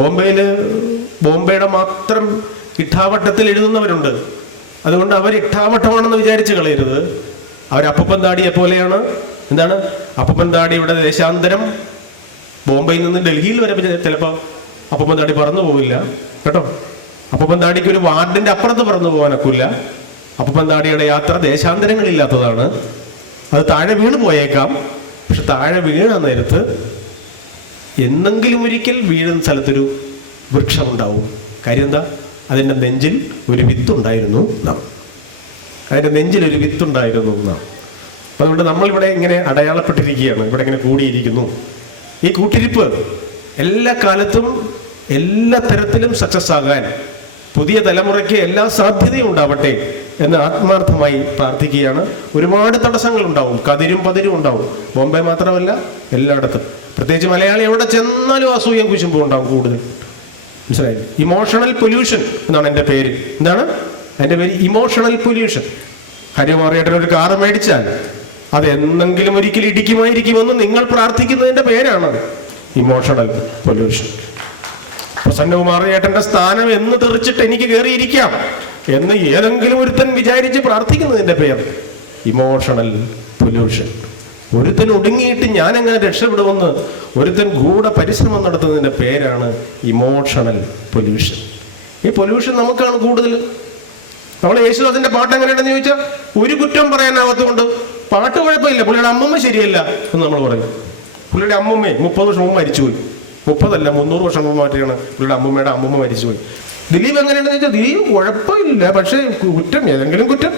ബോംബെയിൽ ബോംബെയുടെ മാത്രം ഇട്ടാവട്ടത്തിൽ എഴുതുന്നവരുണ്ട്. അതുകൊണ്ട് അവർ ഇട്ടാവട്ടമാണെന്ന് വിചാരിച്ച് കളയരുത്. അവർ അപ്പപ്പൻ താടിയെ പോലെയാണ്. എന്താണ്? അപ്പപ്പൻ താടിയുടെ ദേശാന്തരം ബോംബെയിൽ നിന്ന് ഡൽഹിയിൽ വരെ ചിലപ്പോൾ അപ്പപ്പൻ താടി പറന്നു പോവില്ല. കേട്ടോ? അപ്പപ്പൻ താടിക്ക് ഒരു വാർഡിന്റെ അപ്പുറത്ത് പറന്നു പോകാനൊക്കില്ല അപ്പപ്പൻ താടിയുടെ യാത്ര ദേശാന്തരങ്ങളില്ലാത്തതാണ്. അത് താഴെ വീണ് പോയേക്കാം. പക്ഷെ താഴെ വീണ നേരത്ത് എന്നെങ്കിലും ഒരിക്കൽ വീഴുന്ന സ്ഥലത്തൊരു വൃക്ഷമുണ്ടാവും. കാര്യം എന്താ അതിന്റെ നെഞ്ചിൽ ഒരു വിത്തുണ്ടായിരുന്നു നാം. അതിന്റെ നെഞ്ചിൽ ഒരു വിത്തുണ്ടായിരുന്നു നാം. അപ്പം അതുകൊണ്ട് നമ്മളിവിടെ ഇങ്ങനെ അടയാളപ്പെട്ടിരിക്കുകയാണ്. ഇവിടെ ഇങ്ങനെ കൂടിയിരിക്കുന്നു. ഈ കൂട്ടിരിപ്പ് എല്ലാ കാലത്തും എല്ലാ തരത്തിലും സക്സസ് ആകാൻ പുതിയ തലമുറയ്ക്ക് എല്ലാ സാധ്യതയും ഉണ്ടാവട്ടെ എന്ന് ആത്മാർത്ഥമായി പ്രാർത്ഥിക്കുകയാണ്. ഒരുപാട് തടസ്സങ്ങൾ ഉണ്ടാവും. കതിരും പതിരും ഉണ്ടാവും. ബോംബെ മാത്രമല്ല എല്ലായിടത്തും. പ്രത്യേകിച്ച് മലയാളി എവിടെ ചെന്നാലും അസൂയം കുശുമ്പോ ഉണ്ടാവും കൂടുതൽ. മനസ്സിലായി? ഇമോഷണൽ പൊല്യൂഷൻ എന്നാണ് എന്റെ പേര്. എന്താണ്? എന്റെ പേര് ഇമോഷണൽ പൊല്യൂഷൻ ഹരിമാറിയേട്ടൻ ഒരു കാറ് മേടിച്ചാൽ അത് എന്നെങ്കിലും ഒരിക്കലും ഇടിക്കുമായിരിക്കുമെന്ന് നിങ്ങൾ പ്രാർത്ഥിക്കുന്നതിന്റെ പേരാണത് ഇമോഷണൽ പൊല്യൂഷൻ പ്രസന്നകുമാർ ഏട്ടന്റെ സ്ഥാനം എന്ന് തെറിച്ചിട്ട് എനിക്ക് കയറിയിരിക്കാം എന്ന് ഏതെങ്കിലും ഒരുത്തൻ വിചാരിച്ച് പ്രാർത്ഥിക്കുന്നതിന്റെ പേർ ഇമോഷണൽ പൊല്യൂഷൻ. ഒരുത്തൻ ഒടുങ്ങിയിട്ട് ഞാൻ എങ്ങനെ രക്ഷപ്പെടുമെന്ന് ഒരുത്തൻ ഗൂഢ പരിശ്രമം നടത്തുന്നതിന്റെ പേരാണ് ഇമോഷണൽ പൊല്യൂഷൻ. ഈ പൊല്യൂഷൻ നമുക്കാണ് കൂടുതൽ. നമ്മൾ യേശുദാസിന്റെ പാട്ട് എങ്ങനെയാണെന്ന് ചോദിച്ചാൽ ഒരു കുറ്റം പറയാനാവാത്തതുകൊണ്ട് പാട്ട് കുഴപ്പമില്ല. പുള്ളിയുടെ അമ്മമ്മ ശരിയല്ല എന്ന് നമ്മൾ പറയും. പുള്ളിയുടെ അമ്മമ്മയെ മുപ്പത് വർഷം മുമ്പ് മരിച്ചുപോയി. മുപ്പതല്ല മുന്നൂറ് വർഷം മുമ്പ് മാറ്റിയാണ് പുള്ളിയുടെ അമ്മമ്മയുടെ അമ്മമ്മ മരിച്ചുപോയി. ദിലീപ് എങ്ങനെയാണെന്ന് വെച്ചാൽ ദിലീപ് കുഴപ്പമില്ല പക്ഷേ കുറ്റം ഏതെങ്കിലും കുറ്റം.